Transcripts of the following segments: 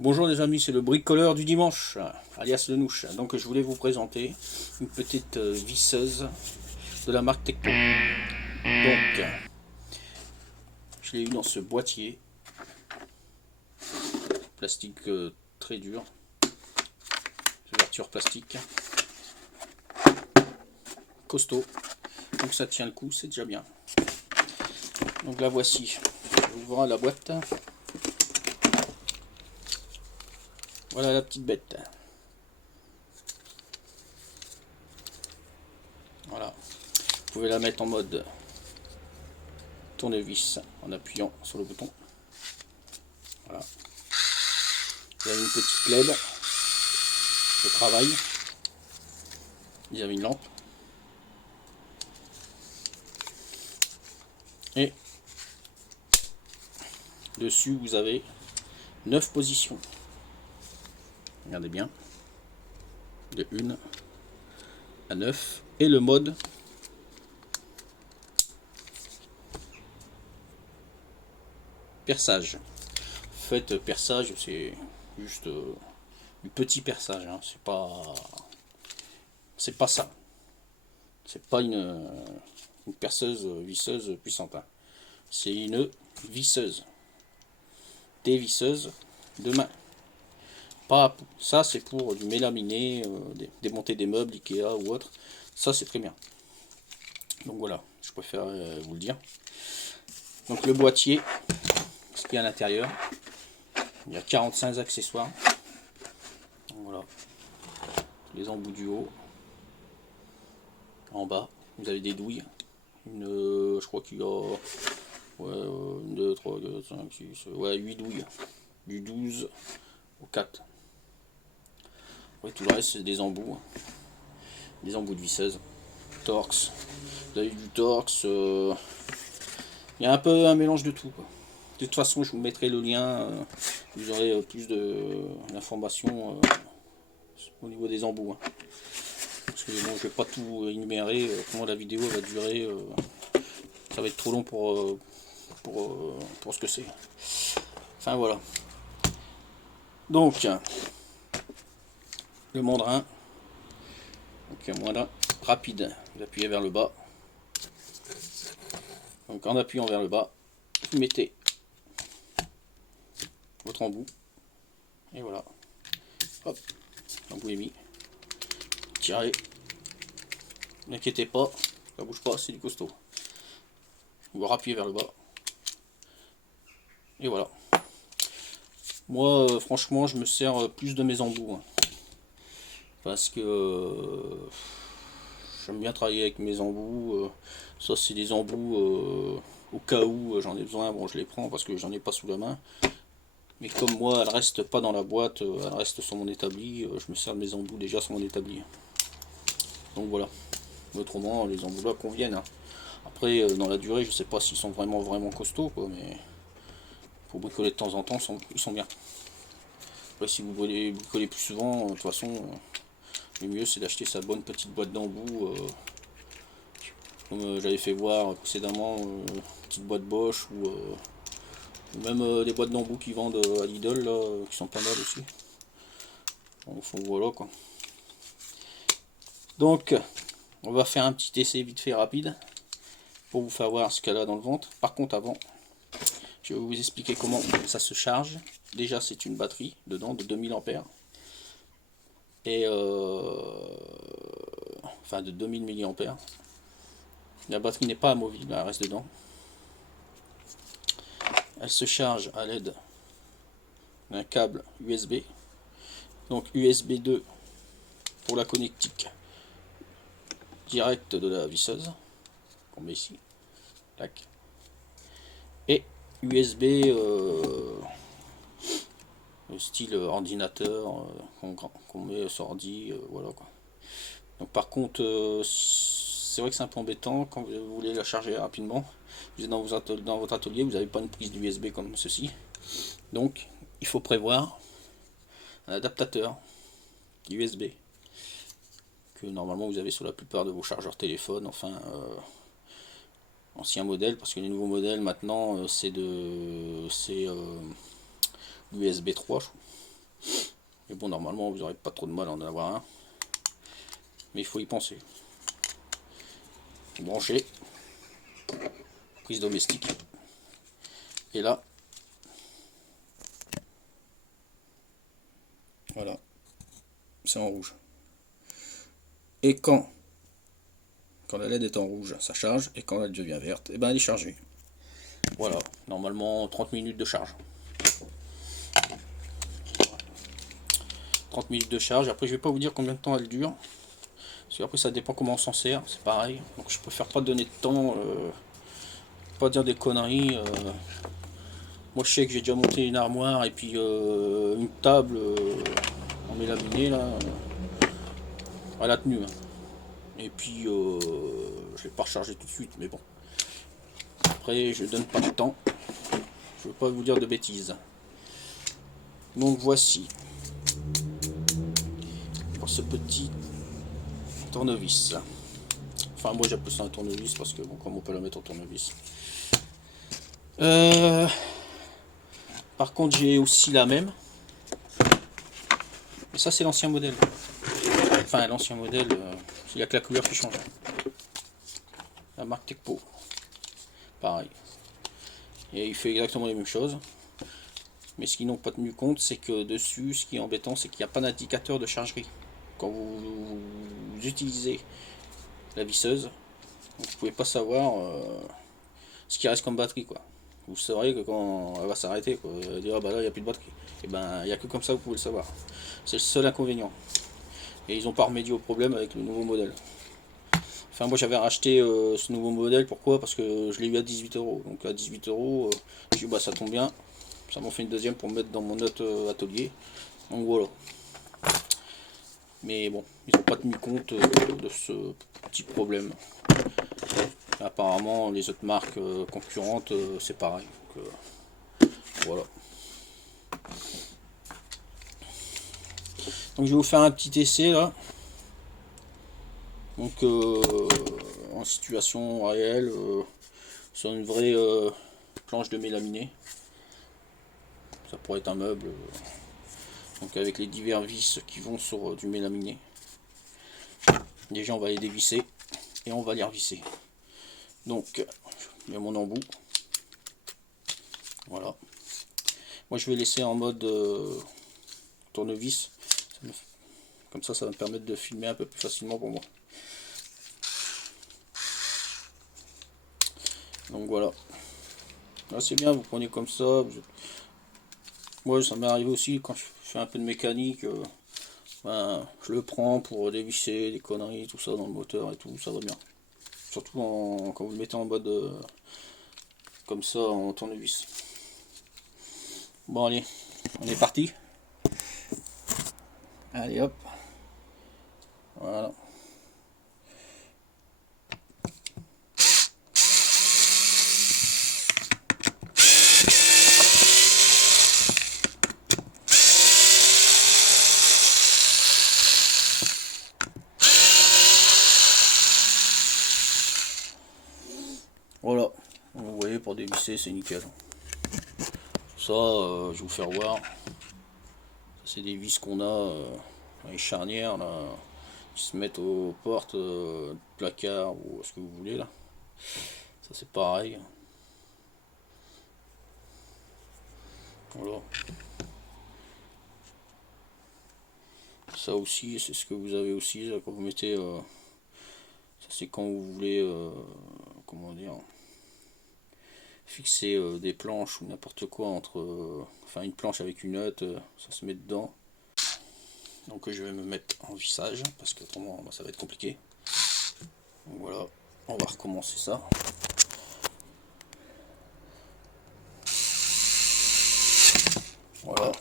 Bonjour les amis, c'est le bricoleur du dimanche, alias le Nouche. Donc je voulais vous présenter une petite visseuse de la marque Tecto. Donc je l'ai eu dans ce boîtier, plastique très dur, ouverture plastique, costaud. Donc ça tient le coup, c'est déjà bien. Donc la voici, j'ouvre la boîte. Voilà la petite bête. Voilà, vous pouvez la mettre en mode tournevis en appuyant sur le bouton. Voilà. Vous avez une petite LED de travail. Vous avez une lampe. Et dessus vous avez 9 positions. Regardez bien. De 1 à 9. Et le mode perçage. Faites perçage, c'est juste du petit perçage. Hein. C'est pas ça. C'est pas une perceuse visseuse puissante. Hein. C'est une visseuse. Dévisseuse de main. Pas, ça c'est pour du mélaminé, démonter des meubles, Ikea ou autre. Ça c'est très bien. Donc voilà, je préfère vous le dire. Donc le boîtier, ce qu'il y a à l'intérieur, il y a 45 accessoires. Donc voilà, les embouts du haut. En bas, vous avez des douilles. Je crois qu'il y a ouais, 1, 2, 3, 4, 5, 6, ouais, 8 douilles. Du 12 au 4. Ouais, tout le reste, c'est des embouts. Des embouts de visseuse. Torx. Vous avez du Torx. Il y a un peu un mélange de tout. Quoi. De toute façon, je vous mettrai le lien. Vous aurez plus d'informations au niveau des embouts. Hein. Parce que bon, je vais pas tout énumérer. Comment la vidéo va durer. Ça va être trop long pour ce que c'est. Enfin voilà. Donc, le mandrin. Donc, un mandrin rapide. Vous appuyez vers le bas. Donc, en appuyant vers le bas, vous mettez votre embout. Et voilà. Hop. L'embout est mis. Tirez. N'inquiétez pas. Ça bouge pas, c'est du costaud. Vous rappuyez vers le bas. Et voilà. Moi, franchement, je me sers plus de mes embouts. Hein, parce que j'aime bien travailler avec mes embouts. Ça, c'est des embouts au cas où j'en ai besoin. Bon, je les prends parce que j'en ai pas sous la main. Mais comme moi, elle reste pas dans la boîte, elle reste sur mon établi. Je me sers de mes embouts déjà sur mon établi. Donc voilà. Autrement, les embouts là conviennent. Hein. Après, dans la durée, je sais pas s'ils sont vraiment costauds, quoi, mais pour bricoler de temps en temps, ils sont bien. Après, si vous voulez bricoler plus souvent, de toute façon, le mieux c'est d'acheter sa bonne petite boîte d'embouts. Comme j'avais fait voir précédemment, petite boîte Bosch ou même des boîtes d'embouts qui vendent à Lidl, là, qui sont pas mal aussi. Enfin, voilà quoi. Donc, on va faire un petit essai vite fait rapide pour vous faire voir ce qu'elle a dans le ventre. Par contre, avant, je vais vous expliquer comment ça se charge. Déjà, c'est une batterie dedans de 2000 ampères. Et enfin de 2000 mAh. La batterie n'est pas amovible, elle reste dedans. Elle se charge à l'aide d'un câble USB. Donc USB 2 pour la connectique directe de la visseuse. Qu'on met ici. Tac. Et USB style ordinateur qu'on met sur ordi. Voilà quoi. Donc par contre, c'est vrai que c'est un peu embêtant quand vous voulez la charger rapidement. Vous êtes dans votre atelier, vous n'avez pas une prise d'USB comme ceci. Donc il faut prévoir un adaptateur USB que normalement vous avez sur la plupart de vos chargeurs téléphone, enfin ancien modèle, parce que les nouveaux modèles maintenant c'est USB 3. Mais bon, normalement, vous n'aurez pas trop de mal à en avoir un. Mais il faut y penser. Brancher. Prise domestique. Et là, voilà, c'est en rouge. Et quand la LED est en rouge, ça charge, et quand elle devient verte, et ben elle est chargée. Voilà, normalement 30 minutes de charge. 30 minutes de charge, après je vais pas vous dire combien de temps elle dure, parce qu'après ça dépend comment on s'en sert, c'est pareil. Donc je préfère pas donner de temps, pas dire des conneries. Moi je sais que j'ai déjà monté une armoire et puis une table en mélaminé là, elle a tenu. Hein. Et puis je l'ai pas rechargé tout de suite, mais bon. Après je donne pas de temps, je veux pas vous dire de bêtises. Donc voici pour ce petit tournevis. Enfin moi j'appelle ça un tournevis parce que bon, comme on peut la mettre en tournevis. Par contre j'ai aussi la même. Et ça c'est l'ancien modèle. Enfin l'ancien modèle, il n'y a que la couleur qui change. La marque Tecpo. Pareil. Et il fait exactement les mêmes choses. Mais ce qu'ils n'ont pas tenu compte, c'est que dessus, ce qui est embêtant, c'est qu'il n'y a pas d'indicateur de chargerie. Quand vous utilisez la visseuse, vous ne pouvez pas savoir ce qui reste comme batterie, quoi. Vous saurez que quand elle va s'arrêter, quoi, elle va dire ah bah là il n'y a plus de batterie. Et ben il n'y a que comme ça que vous pouvez le savoir. C'est le seul inconvénient. Et ils n'ont pas remédié au problème avec le nouveau modèle. Enfin moi j'avais racheté ce nouveau modèle, pourquoi? Parce que je l'ai eu à 18 euros. Donc à 18 euros, je dis bah ça tombe bien. Ça m'en fait une deuxième pour me mettre dans mon autre atelier. Donc voilà. Mais bon, ils n'ont pas tenu compte de ce petit problème. Apparemment, les autres marques concurrentes, c'est pareil. Donc, voilà. Donc je vais vous faire un petit essai là. Donc en situation réelle, sur une vraie planche de mélaminé. Ça pourrait être un meuble. Donc avec les divers vis qui vont sur du mélaminé. Déjà on va les dévisser et on va les revisser. Donc je mets mon embout. Voilà. Moi je vais laisser en mode tournevis. Comme ça va me permettre de filmer un peu plus facilement pour moi. Donc voilà. Là c'est bien, vous prenez comme ça. Moi ça m'est arrivé aussi quand je fais un peu de mécanique. Ben, je le prends pour dévisser des conneries, tout ça dans le moteur et tout, ça va bien. Surtout quand vous le mettez en mode comme ça en tournevis. Bon allez, on est parti. Allez hop. Voilà. Voilà. Vous voyez, pour dévisser, c'est nickel. Ça, je vais vous faire voir. C'est des vis qu'on a, les charnières là, qui se mettent aux portes, placard ou ce que vous voulez là. Ça c'est pareil. Voilà. Ça aussi, c'est ce que vous avez aussi là, quand vous mettez. Ça c'est quand vous voulez, comment dire, fixer des planches ou n'importe quoi entre, enfin une planche avec une hotte, ça se met dedans. Donc je vais me mettre en vissage parce que autrement ça va être compliqué. Donc voilà, on va recommencer ça. Voilà.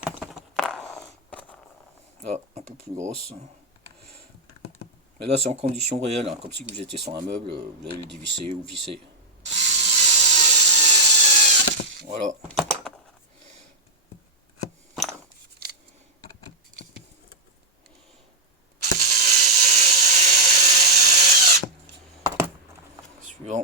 Là, un peu plus grosse. Mais là c'est en condition réelle, hein, comme si vous étiez sur un meuble, vous allez le dévisser ou visser. Voilà. Suivant.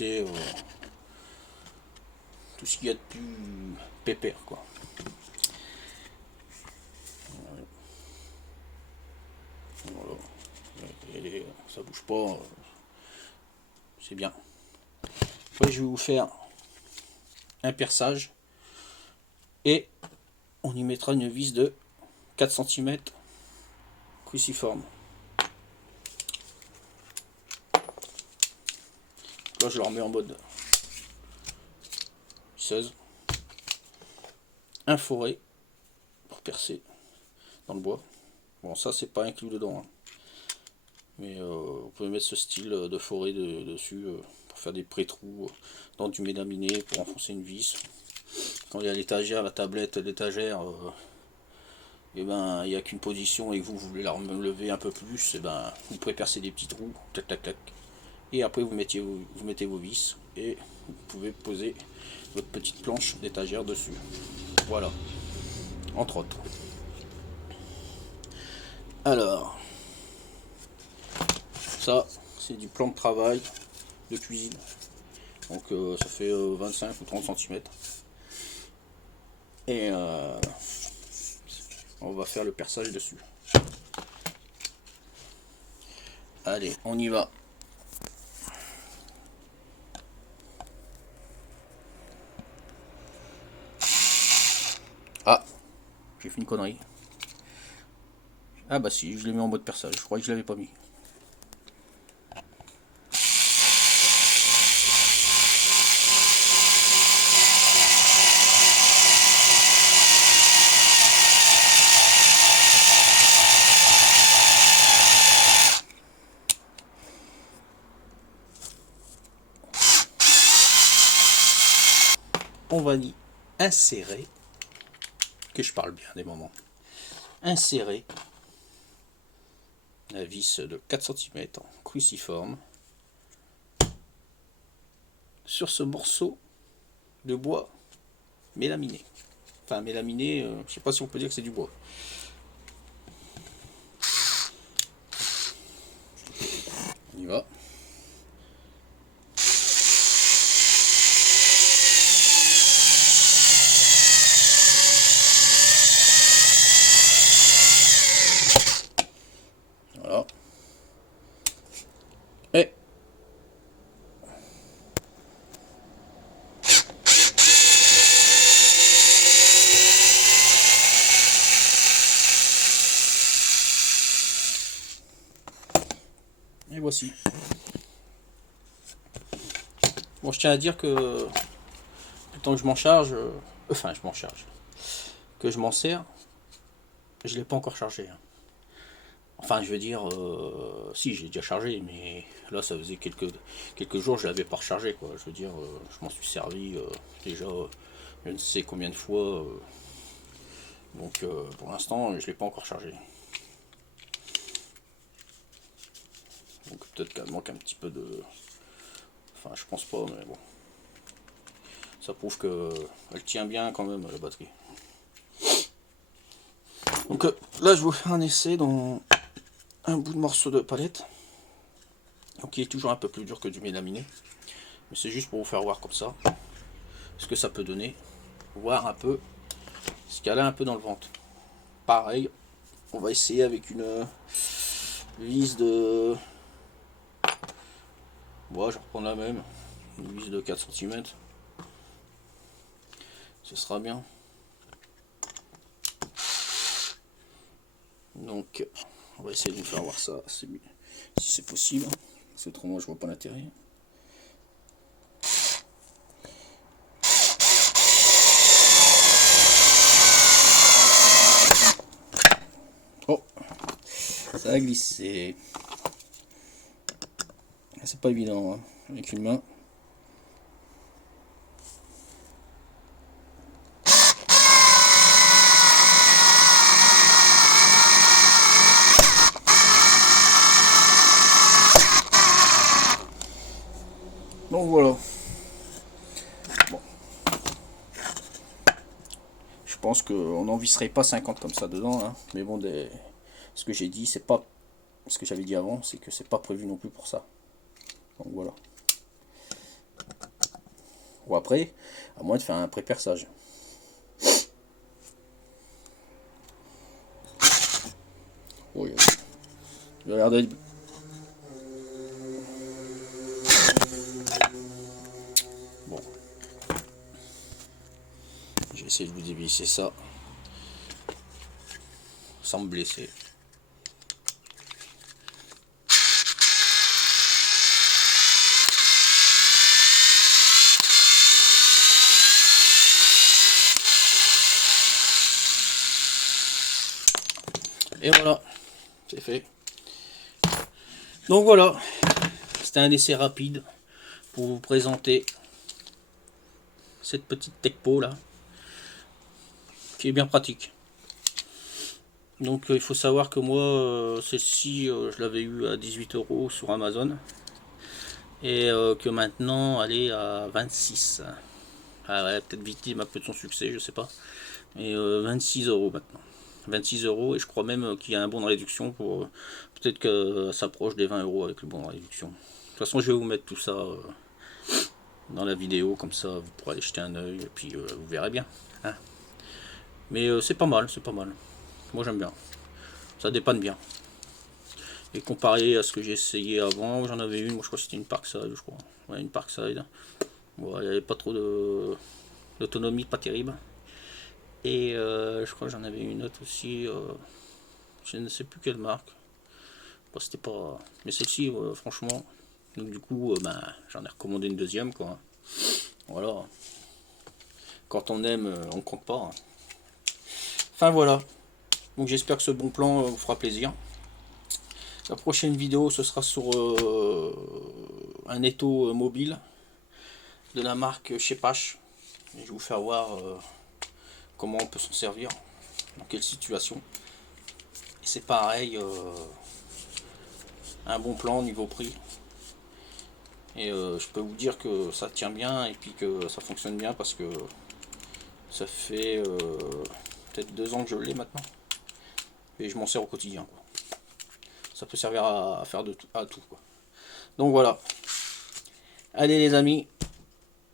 visser tout ce qu'il y a de plus pépère, quoi. Voilà. Et ça bouge pas, c'est bien. Après, je vais vous faire un perçage et on y mettra une vis de 4 cm cruciforme. Là, je le remets en mode visseuse. Un forêt pour percer dans le bois. Bon, ça, c'est pas inclus dedans, hein. Mais vous pouvez mettre ce style de forêt dessus pour faire des pré-trous dans du mélaminé pour enfoncer une vis. Quand il y a l'étagère, la tablette, l'étagère, et ben il n'y a qu'une position et que vous voulez la lever un peu plus, et ben vous pouvez percer des petits trous, tac tac tac. Et après vous mettez vos vis et vous pouvez poser votre petite planche d'étagère dessus. Voilà, entre autres. Alors, ça c'est du plan de travail de cuisine. Donc ça fait 25 ou 30 cm. Et on va faire le perçage dessus. Allez, on y va. Ah, j'ai fait une connerie. Ah bah si, je l'ai mis en mode perçage. Je croyais que je l'avais pas mis. On va y insérer, que je parle bien des moments, insérer la vis de 4 cm en cruciforme sur ce morceau de bois mélaminé. Enfin mélaminé, je sais pas si on peut dire que c'est du bois. On y va. Voilà. Et voici. Bon, je tiens à dire que le temps que je m'en charge, enfin je m'en charge, que je m'en sers, je l'ai pas encore chargé, hein. Enfin, je veux dire, si, j'ai déjà chargé, mais là, ça faisait quelques jours, je l'avais pas rechargé, quoi. Je veux dire, je m'en suis servi déjà, je ne sais combien de fois. Donc, pour l'instant, je l'ai pas encore chargé. Donc, peut-être qu'elle manque un petit peu de... Enfin, je pense pas, mais bon. Ça prouve qu'elle tient bien quand même, la batterie. Donc, là, je vous fais un essai dans un bout de morceau de palette. Donc il est toujours un peu plus dur que du mélaminé. Mais c'est juste pour vous faire voir comme ça ce que ça peut donner. Voir un peu ce qu'il y a là un peu dans le ventre. Pareil, on va essayer avec une vis de... Bon, je vais reprendre la même. Une vis de 4 cm. Ce sera bien. Donc on va essayer de vous faire voir ça si c'est possible. Parce que autrement je vois pas l'intérêt. Oh, ça a glissé. C'est pas évident, hein, avec une main. Donc voilà. Bon. Je pense qu'on n'en visserait pas 50 comme ça dedans, hein. Mais bon, ce que j'ai dit, c'est pas... Ce que j'avais dit avant, c'est que c'est pas prévu non plus pour ça. Donc voilà. pour après, à moins de faire un pré-perçage. Oui, il a l'air d'être... Bon. Je vais essayer de vous dévisser ça sans me blesser. Et voilà, c'est fait. Donc voilà, c'était un essai rapide pour vous présenter cette petite Tekpo là, qui est bien pratique. Donc il faut savoir que moi, celle-ci, je l'avais eu à 18 € sur Amazon. Et que maintenant elle est à 26. Ah ouais, peut-être victime un peu de son succès, je sais pas. Et 26 € maintenant. 26 € et je crois même qu'il y a un bon de réduction pour... peut-être que ça s'approche des 20 € avec le bon de réduction. De toute façon, je vais vous mettre tout ça dans la vidéo, comme ça vous pourrez aller jeter un oeil et puis vous verrez bien. Hein. Mais c'est pas mal, c'est pas mal. Moi j'aime bien. Ça dépanne bien. Et comparé à ce que j'ai essayé avant, j'en avais une, moi je crois que c'était une Parkside, je crois. Ouais, une Parkside. Bon, il n'y avait pas trop d'autonomie, pas terrible. Et je crois que j'en avais une autre aussi, je ne sais plus quelle marque. Bon, c'était pas... Mais celle-ci, franchement, donc du coup, ben, j'en ai recommandé une deuxième, quoi. Voilà. Quand on aime, on compte pas. Hein. Enfin voilà. Donc j'espère que ce bon plan vous fera plaisir. La prochaine vidéo, ce sera sur un étau mobile de la marque Shepash. Je vais vous faire voir comment on peut s'en servir, dans quelle situation. Et c'est pareil, un bon plan niveau prix. Et je peux vous dire que ça tient bien et puis que ça fonctionne bien parce que ça fait peut-être 2 ans que je l'ai maintenant. Et je m'en sers au quotidien. Quoi. Ça peut servir à faire à tout. Quoi. Donc voilà. Allez les amis,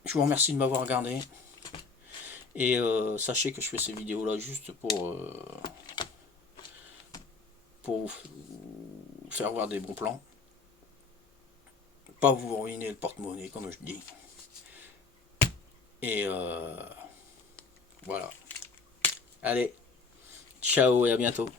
je vous remercie de m'avoir regardé. Et sachez que je fais ces vidéos là juste pour vous faire voir des bons plans. Pas vous ruiner le porte-monnaie comme je dis. Et voilà. Allez, ciao et à bientôt.